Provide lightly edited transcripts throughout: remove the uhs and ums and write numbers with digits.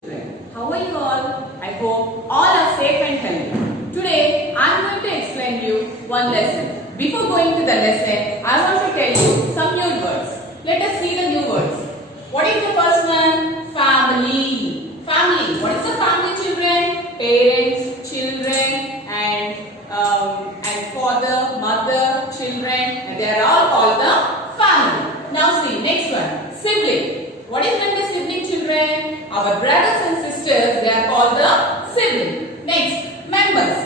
How are you all? I hope all are safe and healthy. Today I am going to explain you one lesson. Before going to the lesson, I want to tell you some new words. Let us see the new words. What is the first one? Family. Family. What is the family, children? Parents, children, and father, mother, children. And they are all called the family. Now see next one. Sibling. What is meant by sibling, children? Our brothers and sisters, they are called the sibling. Next, members.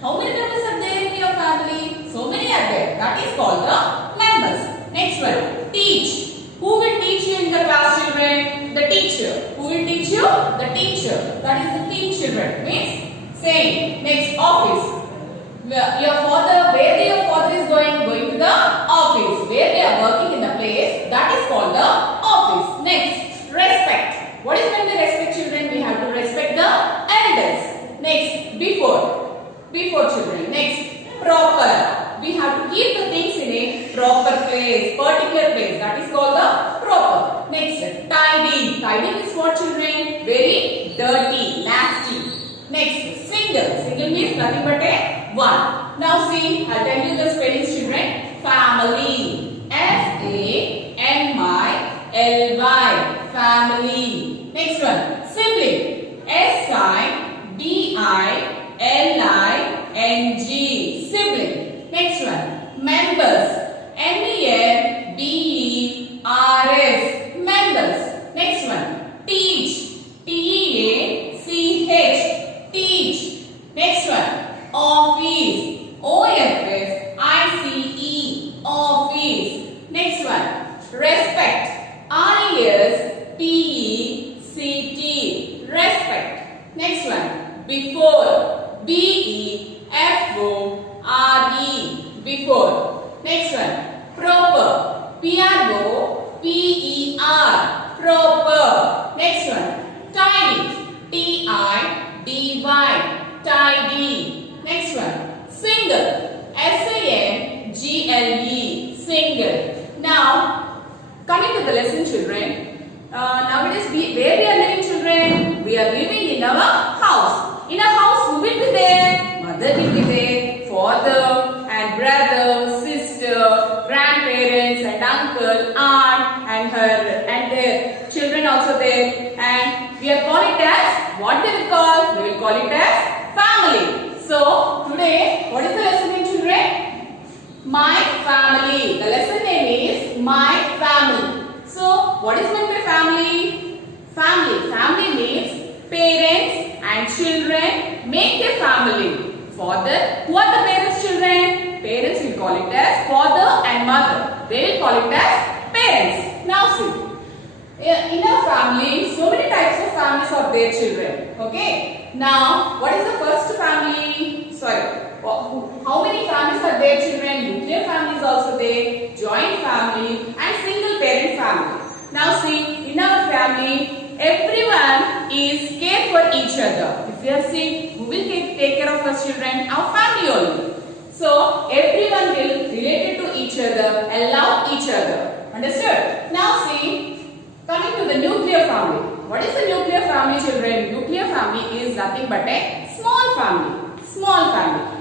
How many members are there in your family? So many are there. That is called the members. Next one, teach. Who will teach you in the class, children? The teacher. Who will teach you? The teacher. That is the teach, children. Means same. Next, office. Your father, where your father is going? Going to the office. Where they are working in the place, that is called the office. Next, respect. What is meant by respect, children? We have to respect the elders. Next, before. Before, children. Next, proper. We have to keep the things in a proper place, particular place. That is called the proper. Next, tidy. Tidy means what, children? Very dirty, nasty. Next, single. Single means nothing but a one. Now see, I'll tell you the spellings, children. Family. Family. Family. Next one, sibling. Sibling. Next one, members. Members. Next one, teach. Teach. Next one, office. Office. Next one, respect. Respect. Next one, before. Before. Next one, proper. Proper. Next one, tidy. Tidy. Next one, single. Single. Now, coming to the lesson, children. Nowadays, where we are living, children? We are living in our house. In our house, who will be there? Mother will be there. Father and brother, sister, grandparents and uncle, aunt and their children also there. And we are calling it as, what they will call? We will call it as family. So, today, what is the lesson name, children? My family. The lesson name is My Family. So, what is meant by family? Family means parents and children make a family. Father, who are the parents, children? Parents will call it as father and mother. They will call it as parents. Now see, in our family, so many types of families are there, children. Okay. Now, what is the first family? Sorry. How many families are there, children? Nuclear family is also there, joint family and single parent family. Now see, in our family, everyone is care for each other. If we are sick, who will take care of us, children? Our family only. So, everyone will relate to each other and love each other. Understood? Now see, coming to the nuclear family. What is the nuclear family, children? Nuclear family is nothing but a small family.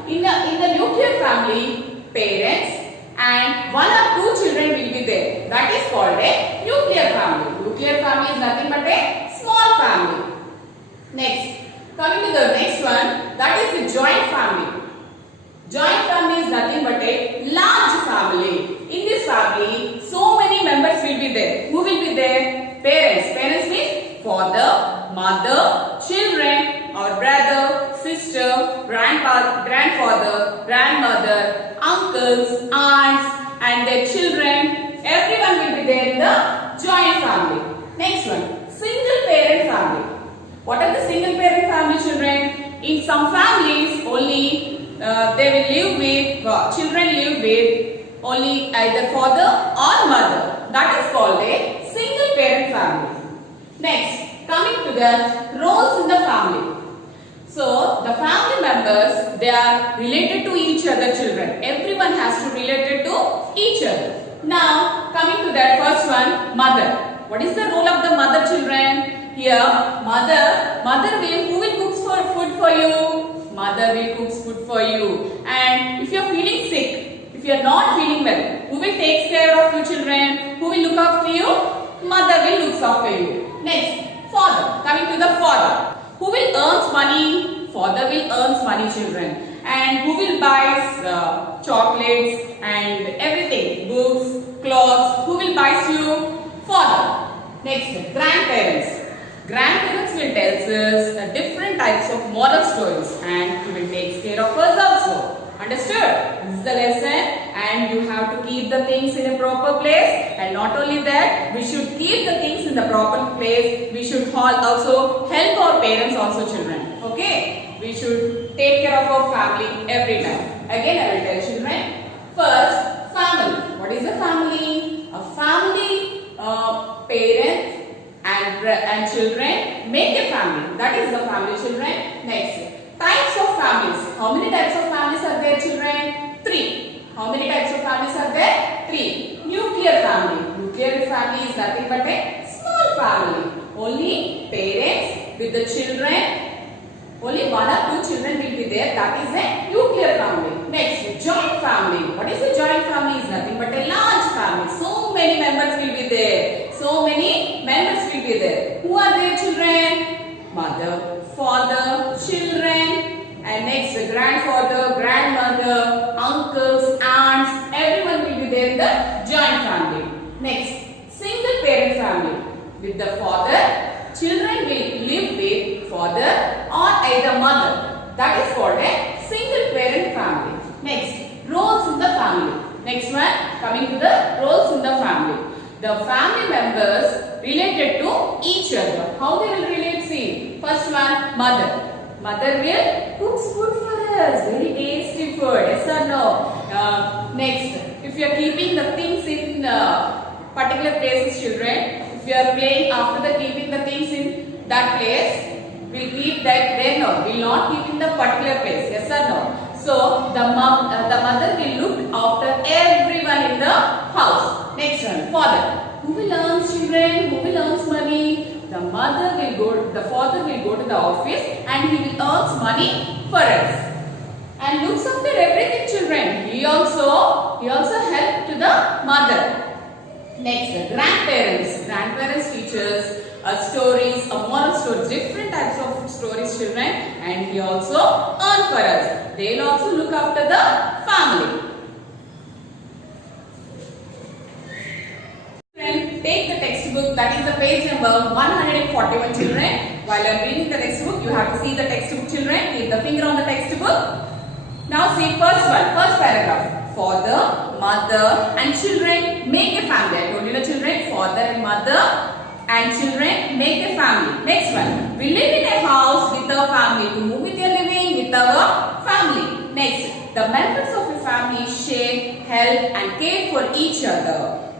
In the nuclear family, parents and one or two children will be there. That is called a nuclear family. Nuclear family is nothing but a small family. Next, coming to the next one, that is the joint family. Joint family is nothing but a large family. In this family, so many members will be there. Who will be there? Parents. Parents means father, mother, children, our brother, sister, grandfather, grandmother, uncles, aunts and their children. Everyone will be there in the joint family. Next one, single parent family. What are the single parent family, children? In some families, only children live with only either father or mother. That is called a single parent family. Next, coming to the roles in the family. So, the family members, they are related to each other, children. Everyone has to relate to each other. Now, coming to that first one, mother. What is the role of the mother, children? Here, mother mother will, who will cook food for you? Mother will cook food for you. And if you are feeling sick, if you are not feeling well, who will take care of you children? Who will look after you? Mother will look after you. Next, father. Coming to the father. Who will earn money? Father will earn money children. And who will buy chocolates and everything, books, clothes? Who will buy you? Father. Next, grandparents. Grandparents will tell us different types of moral stories and he will take care of us also. Understood? This is the lesson and you have to keep the things in a proper place, and not only that, we should keep the things in the proper place. We should also help our parents also children. Okay? We should take care of our family every time. Again I will tell children. First, family. What is a family? A family, parents and children make a family. That is the family children. Next, types of families. How many types of families are there children? 3. How many types of families are there? 3. Nuclear family. Nuclear family is nothing but a small family. Only parents with the children. Only 1 or 2 children will be there. That is a nuclear family. Next, joint family. What is a joint family? Is nothing but a large family. So many members will be there. So many members will be there. Who are there children? Mother, father, children, and next the grandfather, grandmother, uncles, aunts. Everyone will be there in the joint family. Next, single parent family. With the father, children will live with father or either mother. That is called a single parent family. Next, roles in the family. Next one, coming to the roles in the family. The family members related to each other. How they will relate? See, first one, mother. Mother will cook food for us. Very tasty food. Yes or no? Next, if you are keeping the things in particular places, children. If you are playing, after the keeping the things in that place, we'll keep that there. No, we'll not keep in the particular place. Yes or no? So the mother will look after everyone in the house. Next one, father. Who will earn children? Who will earn money? The mother will go. The father will go to the office and he will earn money for us and looks after everything children. He also help to the mother. Next, the grandparents. Grandparents teach us stories, moral stories, different types of stories children, and he also earn for us. They will also look after the family. Children, take the textbook, that is the page number 141 children. While I am reading the textbook, you have to see the textbook children. Keep the finger on the textbook. Now see first one, first paragraph. Father, mother and children make a family. I told you the children, father and mother and children make a family. Next one, we live in a house with our family. To move with your living with our family. Next, the members of a family share, help and care for each other.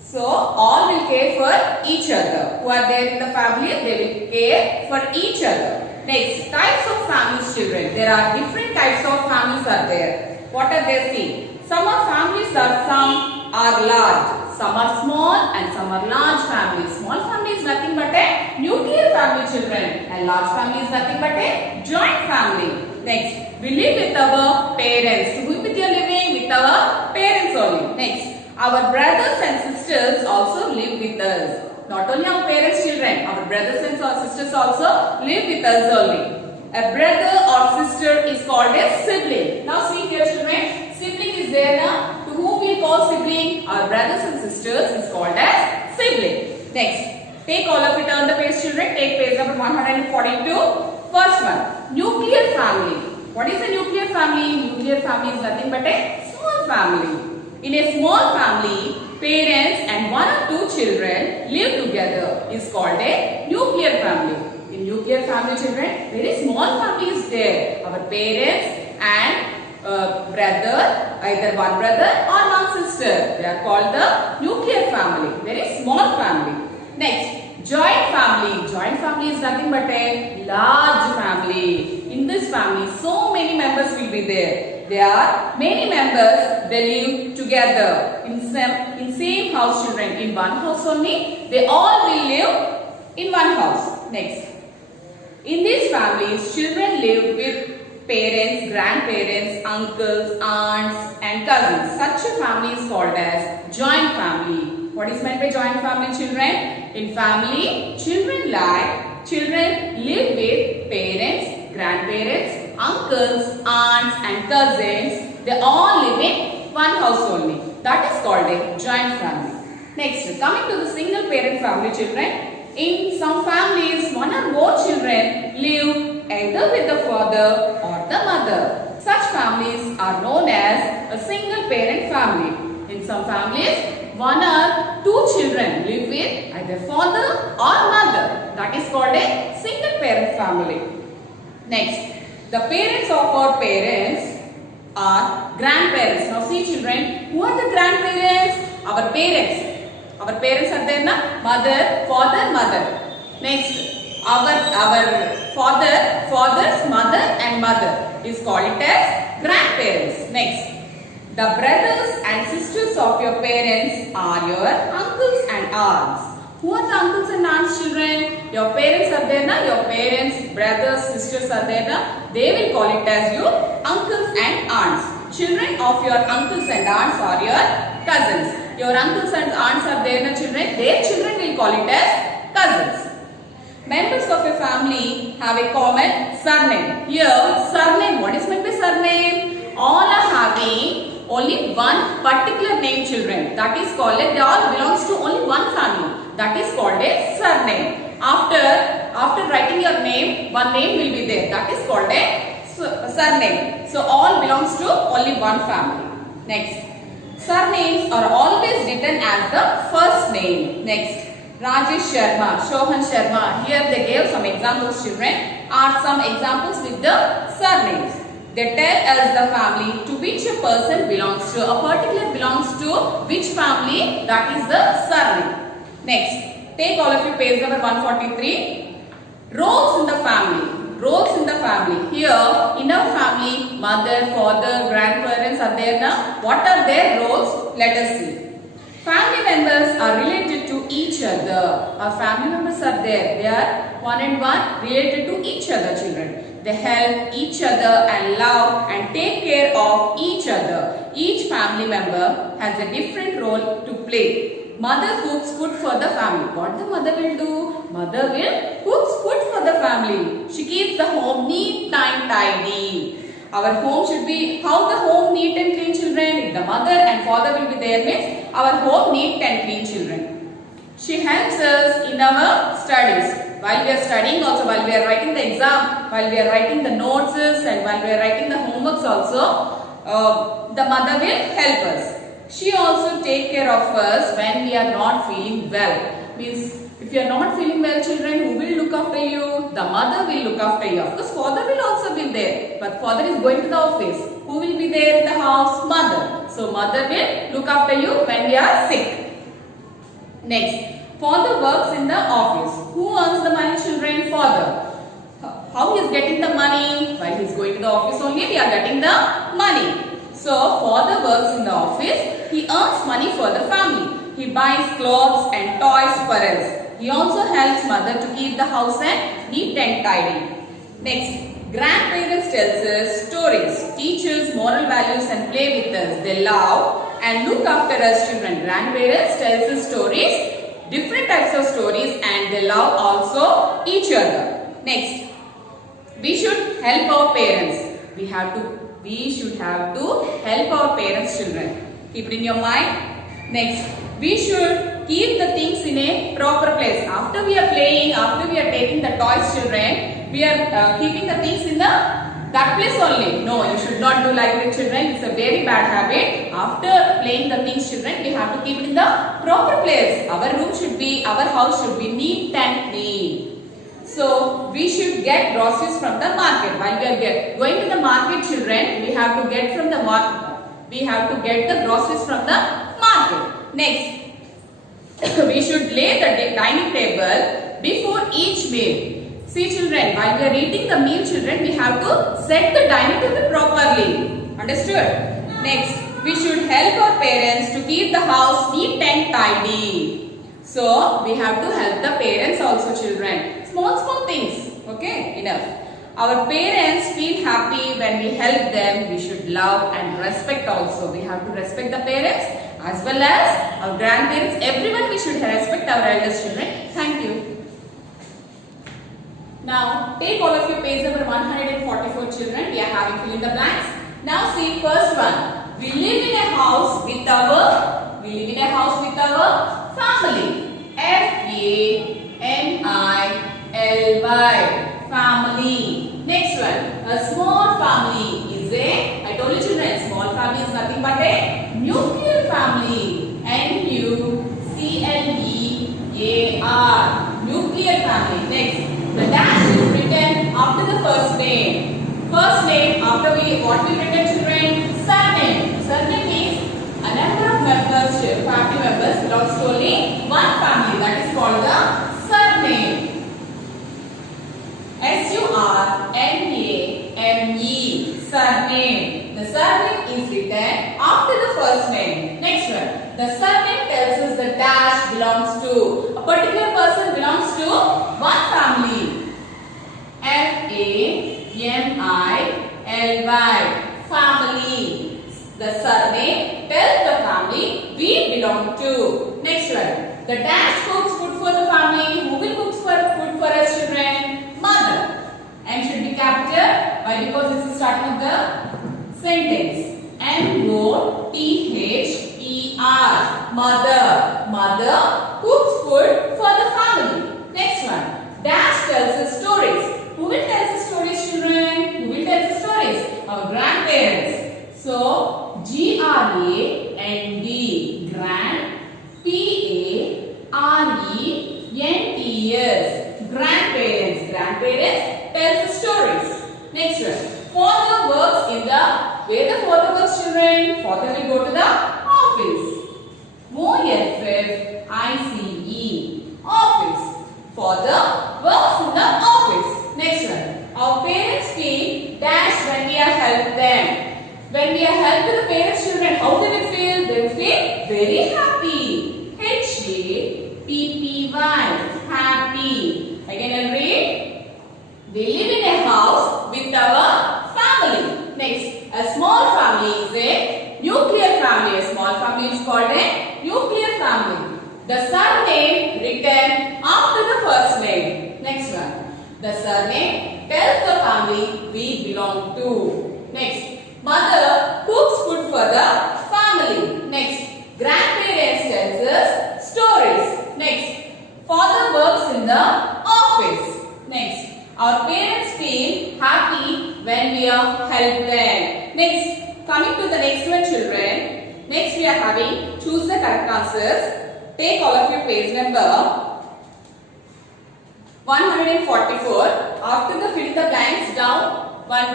So, all will care for each other. Who are there in the family, they will care for each other. Next, types of families children. There are different types of families are there. What are they? See, some families are large, some are small and some are large families. Small family is nothing but a nuclear family children, and large family is nothing but a joint family. Next, we live with our parents. To be with your living with our parents only. Next, our brothers and sisters also live with us. Not only our parents children, our brothers and our sisters also live with us only. A brother or sister is called a sibling. Now see here children, sibling is there now. To whom we call sibling? Our brothers and sisters is called as sibling. Next, take all of it on the page children. Take page number 142. First one, nuclear family. What is a nuclear family? Nuclear family is nothing but a small family. In a small family, parents and 1 or 2 children live together is called a nuclear family. In nuclear family children, very small family is there. Our parents and brother, either one brother or one sister. They are called the nuclear family. Very small family. Next, joint family. Joint family is nothing but a large family. In this family, so many members will be there. There are many members, they live together in same house children. In one house only, they all will live in one house. Next, In these families, children live with parents, grandparents, uncles, aunts and cousins. Such a family is called as joint family. What is meant by joint family, children? In family, children live with parents, grandparents, uncles, aunts and cousins. They all live in one house only. That is called a joint family. Next, coming to the single parent family, children. In some families, one or more children live either with the father or the mother. Such families are known as a single parent family. In some families, one or two children live with either father or mother. That is called a single parent family. Next, the parents of our parents are grandparents. Now see, children, who are the grandparents? Our parents. Our parents are there, na? Mother, father, mother. Next, our father's mother and mother is called it as grandparents. Next, the brothers and sisters of your parents are your uncles and aunts. Who are the uncles and aunts, children? Your parents are there, na? Your parents, brothers, sisters are there, na? They will call it as your uncles and aunts. Children of your uncles and aunts are your cousins. Your uncles and aunts are there, na, children? Their children will call it as cousins. Members of a family have a common surname. Here, surname, what is meant by surname? All are having only one particular name, children. That is called, they all belongs to only one family. That is called a surname. After writing your name, one name will be there. That is called a surname. So, all belongs to only one family. Next. Surnames are always written as the first name. Next, Rajesh Sharma, Shohan Sharma. Here they gave some examples, children. Are some examples with the surnames. They tell us the family to which a person belongs to. A particular belongs to which family, that is the surname. Next, take all of you page number 143. Roles in the family. Roles in the family. Here, in our family, mother, father, grandparents are there now. What are their roles? Let us see. Family members are related to each other. Our family members are there. They are one and one related to each other, children. They help each other and love and take care of each other. Each family member has a different role to play. Mother cooks food for the family. What the mother will do? Mother will cook food for the family. She keeps the home neat and tidy. Our home should be, how the home neat and clean, children? If the mother and father will be there, means our home neat and clean, children. She helps us in our studies. While we are studying also, while we are writing the exam, while we are writing the notes and while we are writing the homeworks also, the mother will help us. She also take care of us when we are not feeling well. Means if you are not feeling well, children, who will look after you? The mother will look after you. Of course, father will also be there. But father is going to the office. Who will be there in the house? Mother. So mother will look after you when we are sick. Next, father works in the office. Who earns the money, children? Father. How he is getting the money? While he is going to the office only, we are getting the money. So, father works in the office. He earns money for the family. He buys clothes and toys for us. He also helps mother to keep the house and neat and tidy. Next, grandparents tells us stories, teach us moral values and play with us. They love and look after us, children. Grandparents tells us stories, different types of stories, and they love also each other. Next, we should help our parents. We should have to help our parents, children. Keep it in your mind. Next, we should keep the things in a proper place. After we are playing, after we are taking the toys, children, we are keeping the things in that place only. No, you should not do like that, children. It's a very bad habit. After playing the things, children, we have to keep it in the proper place. Our room should be, our house should be neat and clean. So, we should get groceries from the market. While we are going to the market, children, we have to get from the market. We have to get the groceries from the market. Next, we should lay the dining table before each meal. See, children, while we are eating the meal, children, we have to set the dining table properly. Understood? Next, we should help our parents to keep the house neat and tidy. So, we have to help the parents also, children. Small things. Okay. enough. Our parents feel happy when we help them. We should love and respect also. We have to respect the parents as well as our grandparents. Everyone we should respect our eldest children. Thank you. Now take all of your page number 144 children. We are having fill in the blanks. Now see first one. We live in a house with our family. F-A-M-I-L-Y. Family. Next one. A small family is a, I told you children, small family is nothing but a nuclear family. N-U-C-L-E-A-R. Nuclear family. Next. The dash is written after the first name. First name after what we written children? Surname. Surname means a number of members, family members belongs to only one family. That is called the surname. S-U-R-N-A-M-E. Surname. The surname is written after the first name. Next one. The surname tells us the dash belongs to. A particular person belongs to one family. F-A-M-I-L-Y. Family. The surname tells the family we belong to. Next one. The dash cooks food for the family. Who will cook food for us children? Mother. M should be capital. Why? Because this is starting of the sentence. M-O-T-H-E-R. Mother. Mother cooks food for the family. Next one. Dash tells us stories. Who will tell us stories children? Who will tell us stories? Our grandparents. So G-R-A-N-D. Grand. P-A-R-E-N-T-S. Grandparents. Grandparents tells the stories. Next one. Father works in the, where the father works children? Father will go to the office. O-F-F-I-C-E. Office. Father works in the office. Next one. Our parents feel dash when we are help them. When we are help to the parents children, how they will feel? They will feel very happy. H-A-P-P-Y. Happy. Again I'll read. We live in a house with our family. Next, a small family is a nuclear family. A small family is called a nuclear family. The surname written after the first name. Next one. The surname tells the family we belong to. Next, mother cooks food for the family. Next, grandparents tells us stories. Next, father works in the office. Next, our parents feel happy when we are help them. Next, coming to the next one children. Next we are having choose the correct answers. Take all of your page number 144. After the fill the blanks down.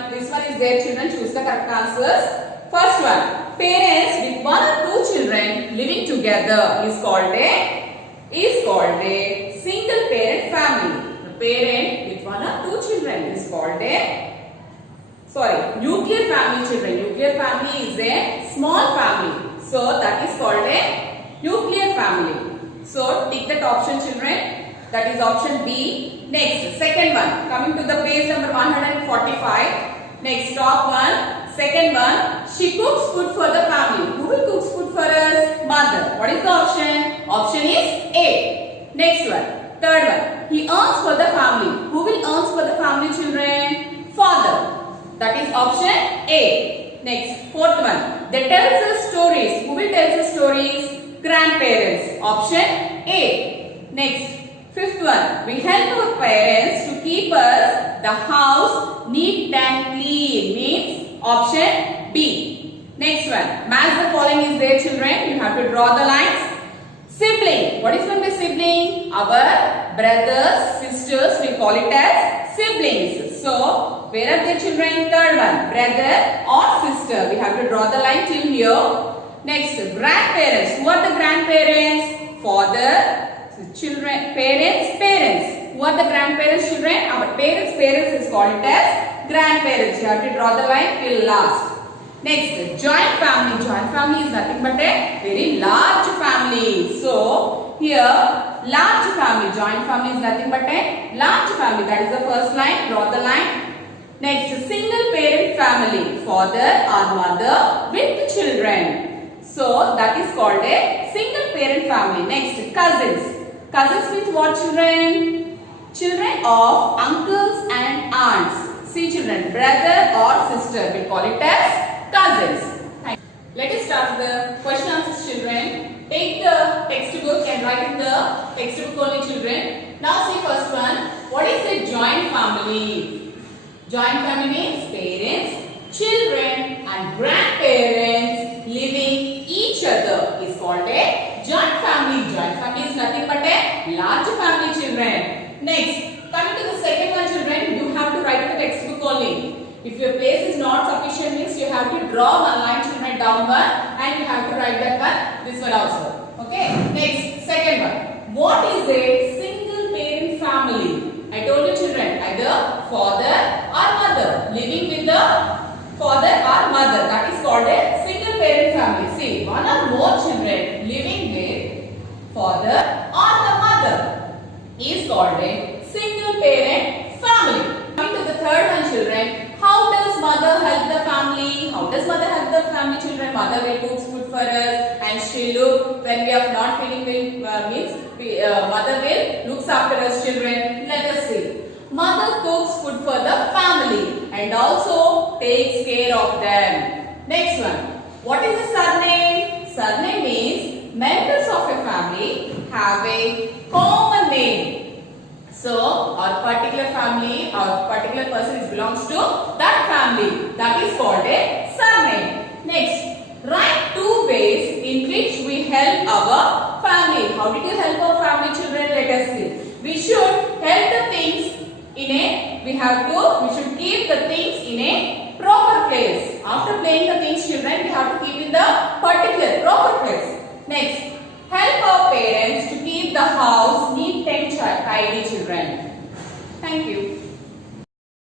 This one is there children. Choose the correct answers. First one. Parents with one or two children living together is called a single parent family. The parent with one or two children is called a nuclear family children. Nuclear family is a small family. So that is called a nuclear family. So take that option children. That is option B. Next, second one. Coming to the page number 145. Next, top one. Second one. She cooks food for the family. Who will cook food for us? Mother. What is the option? Option is A. Next one. Third one. He earns for the family. Who will earn for the family children? Father. That is option A. Next, fourth one. They tell us stories. Who will tell us stories? Grandparents. Option A. Next, fifth one. We help our parents to keep us the house neat and clean. Means option B. Next one. Match the following is there children. You have to draw the lines. Sibling. What is meant by sibling? Our brothers, sisters, we call it as siblings. So, where are the children? Third one. Brother or sister. We have to draw the line till here. Next, grandparents. Who are the grandparents? Father, children, parents. Who are the grandparents children? Our parents is called as grandparents. You have to draw the line till last. Next, joint family. Joint family is nothing but a very large family. So, here, large family. Joint family is nothing but a large family. That is the first line. Draw the line. Next, single parent family. Father or mother with children. So, that is called a single parent family. Next, cousins. Cousins with what children? Children of uncles and aunts. See children, brother or sister. We call it as cousins. Let us start the question answers, children. Take the textbook and write in the textbook only, children. Now see first one. What is a joint family? Joint family means parents, children and grandparents living each other is called a joint family. Joint family is nothing but a large family, children. Next, coming to the second one, children, you have to write in the textbook only. If your place is not sufficient, means you have to draw one line, children, down one, and you have to write that one, this one also. Okay. Next, second one. What is a single parent family? I told you, children, either father or mother living with the father or mother. That is called a single parent family. See, one or more children living with father or the mother is called a single parent family. Coming to the third one, children. How does mother help the family? How does mother help the family, children? Mother will cook food for us and she look when we are not feeling well, mother will looks after us, children. Let us see. Mother cooks food for the family and also takes care of them. Next one. What is the surname? Surname means members of a family have a common name. So, our particular family, our particular person belongs to that family. That is called a surname. Next, write two ways in which we help our family. How did you help our family, children? Let us see. We should help the things in a, we should keep the things in a proper place. After playing the things, children, we have to keep in the particular proper place. Next, help our parents to keep the house neat and tidy, children. Thank you.